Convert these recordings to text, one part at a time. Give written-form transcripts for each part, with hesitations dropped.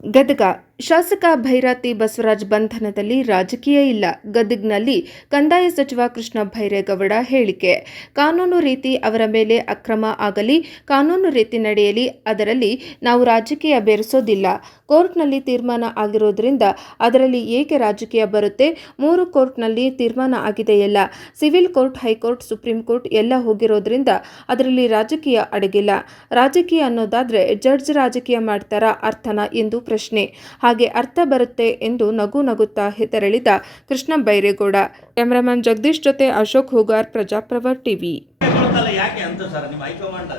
ಗದಗ ಶಾಸಕ ಭೈರತಿ ಬಸವರಾಜ್ ಬಂಧನದಲ್ಲಿ ರಾಜಕೀಯ ಇಲ್ಲ. ಗದಗ್ನಲ್ಲಿ ಕಂದಾಯ ಸಚಿವ ಕೃಷ್ಣ ಭೈರೇಗೌಡ ಹೇಳಿಕೆ. ಕಾನೂನು ರೀತಿ ಅವರ ಮೇಲೆ ಅಕ್ರಮ ಆಗಲಿ, ಕಾನೂನು ರೀತಿ ನಡೆಯಲಿ, ಅದರಲ್ಲಿ ನಾವು ರಾಜಕೀಯ ಬೆರೆಸೋದಿಲ್ಲ. ಕೋರ್ಟ್ನಲ್ಲಿ ತೀರ್ಮಾನ ಆಗಿರೋದ್ರಿಂದ ಅದರಲ್ಲಿ ಏಕೆ ರಾಜಕೀಯ ಬರುತ್ತೆ? 3 ಕೋರ್ಟ್ನಲ್ಲಿ ತೀರ್ಮಾನ ಆಗಿದೆಯಲ್ಲ. Civil court, high court, supreme court ಎಲ್ಲ ಹೋಗಿರೋದ್ರಿಂದ ಅದರಲ್ಲಿ ರಾಜಕೀಯ ಅಡಗಿಲ್ಲ. ರಾಜಕೀಯ ಅನ್ನೋದಾದ್ರೆ ಜಡ್ಜ್ ರಾಜಕೀಯ ಮಾಡ್ತಾರಾ ಅರ್ಥನಾ ಎಂದು ಪ್ರಶ್ನೆ. ಹಾಗೆ ಅರ್ಥ ಬರುತ್ತೆ ಎಂದು ನಗುತ್ತಾ ತೆರಳಿದ ಕೃಷ್ಣ ಬೈರೇಗೌಡ. ಕ್ಯಾಮರಾಮನ್ ಜಗದೀಶ್ ಜೊತೆ ಅಶೋಕ್ ಹೂಗಾರ್, ಪ್ರಜಾಪ್ರಭ ಟಿವಿ.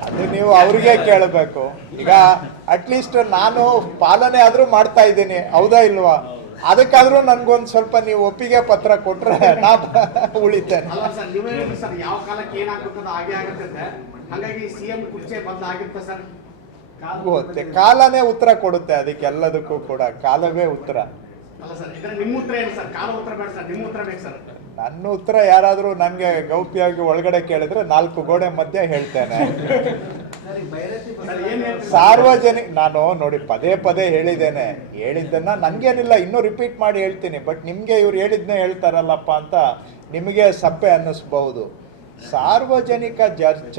ಅದು ನೀವು ಅವ್ರಿಗೆ ಕೇಳಬೇಕು. ಈಗ ಅಟ್ಲೀಸ್ಟ್ ನಾನು ಪಾಲನೆ ಆದ್ರೂ ಮಾಡ್ತಾ ಇದ್ದೀನಿ, ಹೌದಾ ಇಲ್ವಾ? ಅದಕ್ಕಾದ್ರೂ ನನ್ಗೊಂದು ಸ್ವಲ್ಪ ನೀವು ಒಪ್ಪಿಗೆ ಪತ್ರ ಕೊಟ್ರೆ ನಾ ಉಳಿತೇನೆ. ಯಾವ ಕಾಲಕ್ಕೆ ಏನಾಗುತ್ತದ ಹಾಗೆ ಆಗುತ್ತೆ. ಹಾಗಾಗಿ ಸಿಎಂ ಕುರ್ಚಿ ಬದಲಾಗಿರುತ್ತೆ ಸರ್. ಗೊತ್ತೆ, ಕಾಲನೇ ಉತ್ತರ ಕೊಡುತ್ತೆ ಅದಕ್ಕೆಲ್ಲದಕ್ಕೂ ಕೂಡ. ಕಾಲವೇ ಉತ್ತರ. ನನ್ನ ಉತ್ತರ ಯಾರಾದ್ರೂ ನನ್ಗೆ ಗೌಪ್ಯವಾಗಿ ಒಳಗಡೆ ಕೇಳಿದ್ರೆ 4 ಗೋಡೆ ಮಧ್ಯೆ ಹೇಳ್ತೇನೆ. ಸಾರ್ವಜನಿಕ ನಾನು ನೋಡಿ ಪದೇ ಹೇಳಿದ್ದೇನೆ. ಹೇಳಿದ್ದನ್ನ ನನ್ಗೇನಿಲ್ಲ, ಇನ್ನೂ ರಿಪೀಟ್ ಮಾಡಿ ಹೇಳ್ತೀನಿ. ಬಟ್ ನಿಮ್ಗೆ ಇವ್ರು ಹೇಳಿದ್ನೇ ಹೇಳ್ತಾರಲ್ಲಪ್ಪ ಅಂತ ನಿಮಗೆ ಸಪ್ಪೆ ಅನ್ನಿಸ್ಬಹುದು. ಸಾರ್ವಜನಿಕ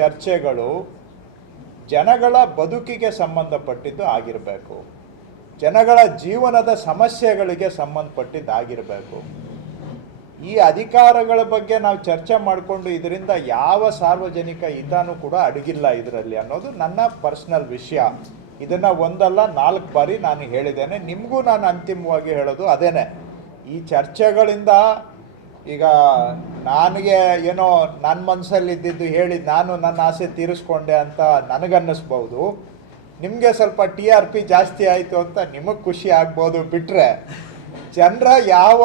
ಚರ್ಚೆಗಳು ಜನಗಳ ಬದುಕಿಗೆ ಸಂಬಂಧಪಟ್ಟಿದ್ದು ಆಗಿರಬೇಕು, ಜನಗಳ ಜೀವನದ ಸಮಸ್ಯೆಗಳಿಗೆ ಸಂಬಂಧಪಟ್ಟಿದ್ದಾಗಿರಬೇಕು. ಈ ಅಧಿಕಾರಗಳ ಬಗ್ಗೆ ನಾವು ಚರ್ಚೆ ಮಾಡಿಕೊಂಡು ಇದರಿಂದ ಯಾವ ಸಾರ್ವಜನಿಕ ಹಿತನೂ ಕೂಡ ಅಡಗಿಲ್ಲ ಇದರಲ್ಲಿ ಅನ್ನೋದು ನನ್ನ ಪರ್ಸನಲ್ ವಿಷಯ. ಇದನ್ನು 1 ಅಲ್ಲ 4 ಬಾರಿ ನಾನು ಹೇಳಿದ್ದೇನೆ. ನಿಮಗೂ ನಾನು ಅಂತಿಮವಾಗಿ ಹೇಳೋದು ಅದೇನೆ. ಈ ಚರ್ಚೆಗಳಿಂದ ಈಗ ನನಗೆ ಏನೋ ನನ್ನ ಮನಸ್ಸಲ್ಲಿ ಇದ್ದಿದ್ದು ಹೇಳಿ ನಾನು ನನ್ನ ಆಸೆ ತೀರಿಸ್ಕೊಂಡೆ ಅಂತ ನನಗನ್ನಿಸ್ಬೋದು. ನಿಮಗೆ ಸ್ವಲ್ಪ TRP ಜಾಸ್ತಿ ಆಯಿತು ಅಂತ ನಿಮಗೆ ಖುಷಿ ಆಗ್ಬೋದು. ಬಿಟ್ಟರೆ ಜನರ ಯಾವ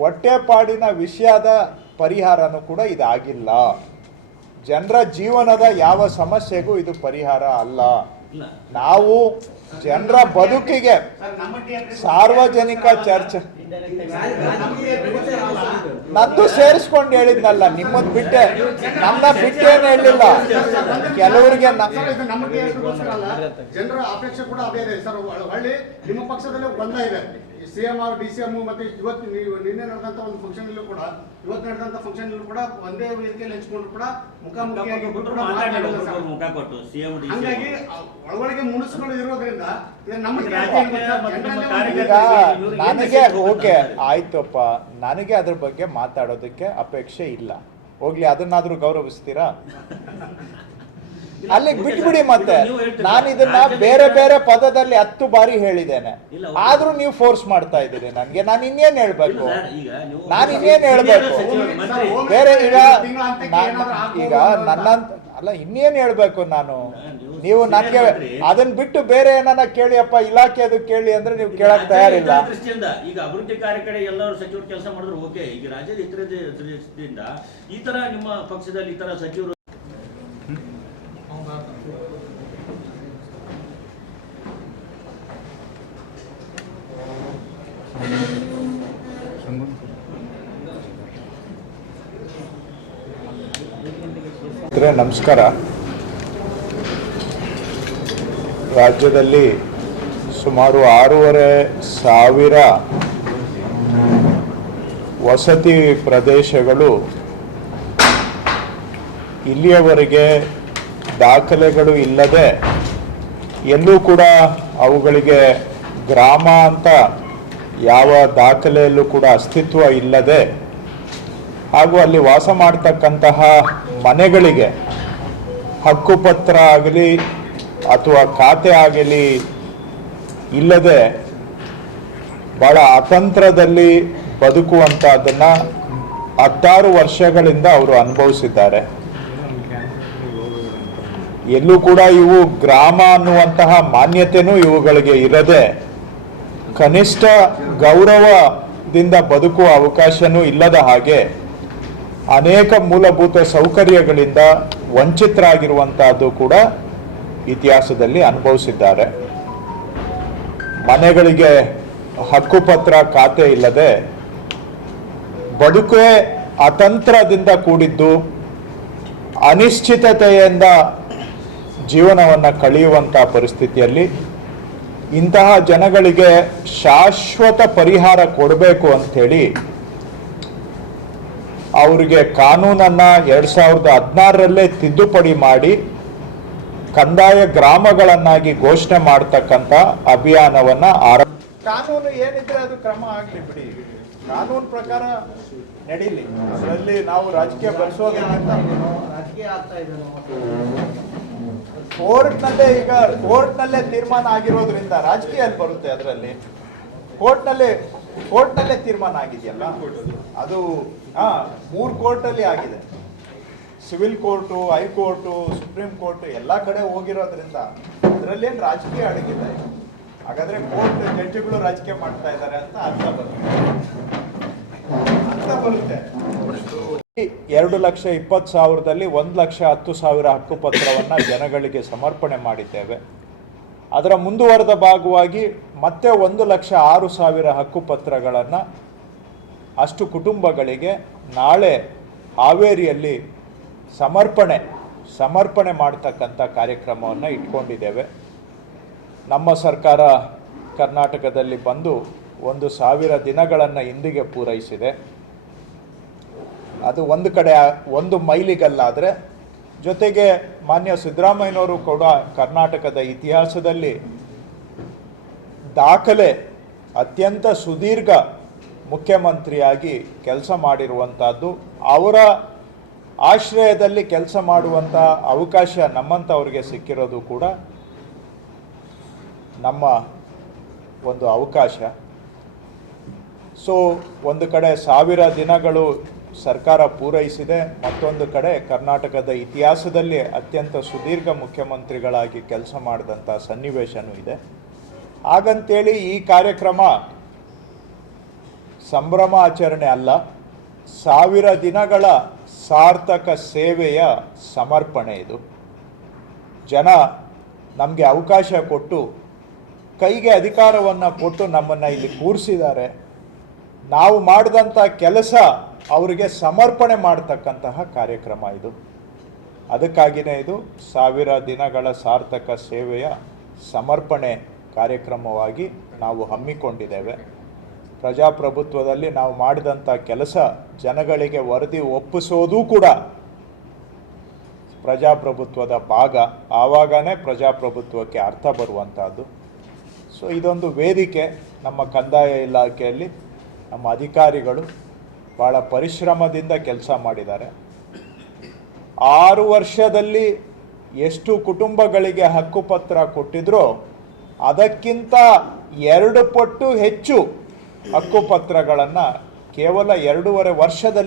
ಹೊಟ್ಟೆಪಾಡಿನ ವಿಷಯದ ಪರಿಹಾರನೂ ಕೂಡ ಇದಾಗಿಲ್ಲ. ಜನರ ಜೀವನದ ಯಾವ ಸಮಸ್ಯೆಗೂ ಇದು ಪರಿಹಾರ ಅಲ್ಲ. ನಾವು ಜನರ ಬದುಕಿಗೆ ಸಾರ್ವಜನಿಕ ಚರ್ಚೆ ನಂದು ಸೇರಿಸ್ಕೊಂಡು ಹೇಳಿದ್ನಲ್ಲ, ನಿಮ್ಮದ್ ಬಿಟ್ಟೆ ನನ್ನ ಬಿಟ್ಟೇನು ಹೇಳಿಲ್ಲ. ಕೆಲವರಿಗೆ ಜನರ ಅಪೇಕ್ಷೆ ಕೂಡ ಅದೇ ಇದೆ ಸರ್. ಒಳ್ಳೆ ನಿಮ್ಮ ಪಕ್ಷದಲ್ಲಿ ಗೊಂದಲ ಇದೆ. ಸಿಎಂ DCM ಮತ್ತೆ ಇವತ್ತು ನಿನ್ನೆ ನಡೆದಂತ ಒಂದು ಫಂಕ್ಷನ್ ಅಲ್ಲೂ ಕೂಡ, ಇವತ್ತು ನಡೆದಂತ ಫಂಕ್ಷನ್ ಅಲ್ಲೂ ಕೂಡ ಒಂದೇ ವೇದಿಕೆಯಲ್ಲಿ ಹಂಚಿಕೊಂಡು ಕೂಡ ಮುಖಾಮುಖಿಯಾಗಿ ಹಂಗಾಗಿ ಒಳಗೊಳಗೆ ಮುನಿಸ್ಗಳು ಇರೋದ್ರಿಂದ ನನಗೆ ಓಕೆ ಆಯ್ತಪ್ಪ, ನನಗೆ ಅದ್ರ ಬಗ್ಗೆ ಮಾತಾಡೋದಕ್ಕೆ ಅಪೇಕ್ಷೆ ಇಲ್ಲ. ಹೋಗ್ಲಿ, ಅದನ್ನಾದ್ರೂ ಗೌರವಿಸ್ತೀರಾ? ಅಲ್ಲಿಗೆ ಬಿಟ್ಬಿಡಿ. ಮತ್ತೆ ನಾನು ಇದನ್ನ ಬೇರೆ ಪದದಲ್ಲಿ 10 ಬಾರಿ ಹೇಳಿದ್ದೇನೆ, ಆದ್ರೂ ನೀವು ಫೋರ್ಸ್ ಮಾಡ್ತಾ ಇದ್ದೀರಿ ನನ್ಗೆ. ನಾನು ಇನ್ನೇನ್ ಹೇಳ್ಬೇಕು? ಬೇರೆ ಈಗ ನನ್ನಂತ ಅಲ್ಲ, ಇನ್ನೇನ್ ಹೇಳ್ಬೇಕು ನಾನು? ನೀವು ನನ್ಗೆ ಅದನ್ನ ಬಿಟ್ಟು ಬೇರೆ ಏನಾನ ಕೇಳಿಯಪ್ಪ, ಇಲಾಖೆ ಅದು ಕೇಳಿ ಅಂದ್ರೆ ನೀವು ಕೇಳಕ್ ತಯಾರಿಲ್ಲ. ಈಗ ಅಭಿವೃದ್ಧಿ ಕಾರ್ಯ ಕಡೆ ಎಲ್ಲರೂ ಸಚಿವರು ಕೆಲಸ ಮಾಡಿದ್ರು ಓಕೆ. ಈಗ ರಾಜ್ಯದ ಇತರದಿಂದ ಈ ತರ ನಿಮ್ಮ ಪಕ್ಷದಲ್ಲಿ ಈ ತರ ಸಚಿವರು ನಮಸ್ಕಾರ. ರಾಜ್ಯದಲ್ಲಿ ಸುಮಾರು 6,500 ವಸತಿ ಪ್ರದೇಶಗಳು ಇಲ್ಲಿಯವರೆಗೆ ದಾಖಲೆಗಳು ಇಲ್ಲದೆ, ಎಲ್ಲೂ ಕೂಡ ಅವುಗಳಿಗೆ ಗ್ರಾಮ ಅಂತ ಯಾವ ದಾಖಲೆಯಲ್ಲೂ ಕೂಡ ಅಸ್ತಿತ್ವ ಇಲ್ಲದೆ, ಹಾಗೂ ಅಲ್ಲಿ ವಾಸ ಮಾಡ್ತಕ್ಕಂತಹ ಮನೆಗಳಿಗೆ ಹಕ್ಕುಪತ್ರ ಆಗಲಿ ಅಥವಾ ಖಾತೆ ಆಗಲಿ ಇಲ್ಲದೆ ಬಹಳ ಅತಂತ್ರದಲ್ಲಿ ಬದುಕುವಂಥದ್ದನ್ನು 16 ವರ್ಷಗಳಿಂದ ಅವರು ಅನುಭವಿಸಿದ್ದಾರೆ. ಎಲ್ಲೂ ಕೂಡ ಇವು ಗ್ರಾಮ ಅನ್ನುವಂತಹ ಮಾನ್ಯತೆನೂ ಇವುಗಳಿಗೆ ಇರದೆ, ಕನಿಷ್ಠ ಗೌರವದಿಂದ ಬದುಕುವ ಅವಕಾಶನೂ ಇಲ್ಲದ ಹಾಗೆ ಅನೇಕ ಮೂಲಭೂತ ಸೌಕರ್ಯಗಳಿಂದ ವಂಚಿತರಾಗಿರುವಂತಹದ್ದು ಕೂಡ ಇತಿಹಾಸದಲ್ಲಿ ಅನುಭವಿಸಿದ್ದಾರೆ. ಮನೆಗಳಿಗೆ ಹಕ್ಕುಪತ್ರ ಖಾತೆ ಇಲ್ಲದೆ ಬದುಕೇ ಅತಂತ್ರದಿಂದ ಕೂಡಿದ್ದು, ಅನಿಶ್ಚಿತತೆಯಿಂದ ಜೀವನವನ್ನು ಕಳೆಯುವಂಥ ಪರಿಸ್ಥಿತಿಯಲ್ಲಿ ಇಂತಹ ಜನಗಳಿಗೆ ಶಾಶ್ವತ ಪರಿಹಾರ ಕೊಡಬೇಕು ಅಂಥೇಳಿ ಅವರಿಗೆ ಕಾನೂನನ್ನು 2016ರಲ್ಲೇ ತಿದ್ದುಪಡಿ ಮಾಡಿ ಕಂದಾಯ ಗ್ರಾಮಗಳನ್ನಾಗಿ ಘೋಷಣೆ ಮಾಡ್ತಕ್ಕಂಥ ಅಭಿಯಾನವನ್ನು ಕಾನೂನು ಏನಿದ್ರೆ ಅದು ಕ್ರಮ ಆಗಲಿ ಬಿಡಿ, ಕಾನೂನು ಪ್ರಕಾರ ನಡೀಲಿ, ಅದರಲ್ಲಿ ನಾವು ರಾಜಕೀಯ ಬಳಸೋದ್ರಿಂದ ರಾಜಕೀಯ ಆಗ್ತಾ ಇದೆ. ಕೋರ್ಟ್ನಲ್ಲೇ ತೀರ್ಮಾನ ಆಗಿರೋದ್ರಿಂದ ರಾಜಕೀಯ ಅಲ್ಲಿ ಬರುತ್ತೆ. ಅದರಲ್ಲಿ ಕೋರ್ಟ್ನಲ್ಲೇ ತೀರ್ಮಾನ ಆಗಿದೆಯಲ್ಲ, ಅದು 3 ಕೋರ್ಟಲ್ಲಿ ಆಗಿದೆ. Civil court, high court, supreme court ಎಲ್ಲ ಕಡೆ ಹೋಗಿರೋದ್ರಿಂದ ಅದರಲ್ಲೇನು ರಾಜಕೀಯ ಅಡಗಿಲ್ಲ. ಹಾಗಾದ್ರೆ ಕೋರ್ಟ್ ಜಡ್ಜಿಗಳು ರಾಜಕೀಯ ಮಾಡ್ತಾ ಇದ್ದಾರೆ ಅಂತ ಅರ್ಥ ಬರುತ್ತೆ. 2,20,000ದಲ್ಲಿ 1,10,000 ಹಕ್ಕುಪತ್ರವನ್ನು ಜನಗಳಿಗೆ ಸಮರ್ಪಣೆ ಮಾಡಿದ್ದೇವೆ. ಅದರ ಮುಂದುವರೆದ ಭಾಗವಾಗಿ ಮತ್ತೆ 1,06,000 ಹಕ್ಕುಪತ್ರಗಳನ್ನು ಅಷ್ಟು ಕುಟುಂಬಗಳಿಗೆ ನಾಳೆ ಹಾವೇರಿಯಲ್ಲಿ ಸಮರ್ಪಣೆ ಮಾಡ್ತಕ್ಕಂಥ ಕಾರ್ಯಕ್ರಮವನ್ನು ಇಟ್ಕೊಂಡಿದ್ದೇವೆ. ನಮ್ಮ ಸರ್ಕಾರ ಕರ್ನಾಟಕದಲ್ಲಿ ಬಂದು 1,000 ದಿನಗಳನ್ನು ಇಂದಿಗೆ ಪೂರೈಸಿದೆ. ಅದು ಒಂದು ಕಡೆ ಒಂದು ಮೈಲಿಗಲ್ಲಾದರೆ, ಜೊತೆಗೆ ಮಾನ್ಯ ಸಿದ್ದರಾಮಯ್ಯನವರು ಕೂಡ ಕರ್ನಾಟಕದ ಇತಿಹಾಸದಲ್ಲಿ ದಾಖಲೆ ಅತ್ಯಂತ ಸುದೀರ್ಘ ಮುಖ್ಯಮಂತ್ರಿಯಾಗಿ ಕೆಲಸ ಮಾಡಿರುವಂಥದ್ದು. ಅವರ ಆಶ್ರಯದಲ್ಲಿ ಕೆಲಸ ಮಾಡುವಂಥ ಅವಕಾಶ ನಮ್ಮಂಥವ್ರಿಗೆ ಸಿಕ್ಕಿರೋದು ಕೂಡ ನಮ್ಮ ಒಂದು ಅವಕಾಶ. ಸೊ ಒಂದು ಕಡೆ 1000 ದಿನಗಳು ಸರ್ಕಾರ ಪೂರೈಸಿದೆ, ಮತ್ತೊಂದು ಕಡೆ ಕರ್ನಾಟಕದ ಇತಿಹಾಸದಲ್ಲಿ ಅತ್ಯಂತ ಸುದೀರ್ಘ ಮುಖ್ಯಮಂತ್ರಿಗಳಾಗಿ ಕೆಲಸ ಮಾಡಿದಂಥ ಸನ್ನಿವೇಶನೂ ಇದೆ. ಹಾಗಂತೇಳಿ ಈ ಕಾರ್ಯಕ್ರಮ ಸಂಭ್ರಮ ಆಚರಣೆ ಅಲ್ಲ, 1000 ದಿನಗಳ ಸಾರ್ಥಕ ಸೇವೆಯ ಸಮರ್ಪಣೆ ಇದು. ಜನ ನಮಗೆ ಅವಕಾಶ ಕೊಟ್ಟು, ಕೈಗೆ ಅಧಿಕಾರವನ್ನು ಕೊಟ್ಟು ನಮ್ಮನ್ನು ಇಲ್ಲಿ ಕೂರಿಸಿದ್ದಾರೆ. ನಾವು ಮಾಡಿದಂಥ ಕೆಲಸ ಅವರಿಗೆ ಸಮರ್ಪಣೆ ಮಾಡ್ತಕ್ಕಂತಹ ಕಾರ್ಯಕ್ರಮ ಇದು. ಅದಕ್ಕಾಗಿಯೇ ಇದು 1000 ದಿನಗಳ ಸಾರ್ಥಕ ಸೇವೆಯ ಸಮರ್ಪಣೆ ಕಾರ್ಯಕ್ರಮವಾಗಿ ನಾವು ಹಮ್ಮಿಕೊಂಡಿದ್ದೇವೆ. ಪ್ರಜಾಪ್ರಭುತ್ವದಲ್ಲಿ ನಾವು ಮಾಡಿದಂಥ ಕೆಲಸ ಜನಗಳಿಗೆ ವರದಿ ಒಪ್ಪಿಸೋದು ಕೂಡ ಪ್ರಜಾಪ್ರಭುತ್ವದ ಭಾಗ. ಆವಾಗನೇ ಪ್ರಜಾಪ್ರಭುತ್ವಕ್ಕೆ ಅರ್ಥ ಬರುವಂಥದ್ದು. ಸೊ ಇದೊಂದು ವೇದಿಕೆ. ನಮ್ಮ ಕಂದಾಯ ಇಲಾಖೆಯಲ್ಲಿ ನಮ್ಮ ಅಧಿಕಾರಿಗಳು ಭಾಳ ಪರಿಶ್ರಮದಿಂದ ಕೆಲಸ ಮಾಡಿದ್ದಾರೆ. 6 ವರ್ಷದಲ್ಲಿ ಎಷ್ಟು ಕುಟುಂಬಗಳಿಗೆ ಹಕ್ಕುಪತ್ರ ಕೊಟ್ಟಿದ್ರೋ ಅದಕ್ಕಿಂತ 2 ಪಟ್ಟು ಹೆಚ್ಚು ಹಕ್ಕುಪತ್ರಗಳನ್ನು ಕೇವಲ 2.5 ವರ್ಷದಲ್ಲಿ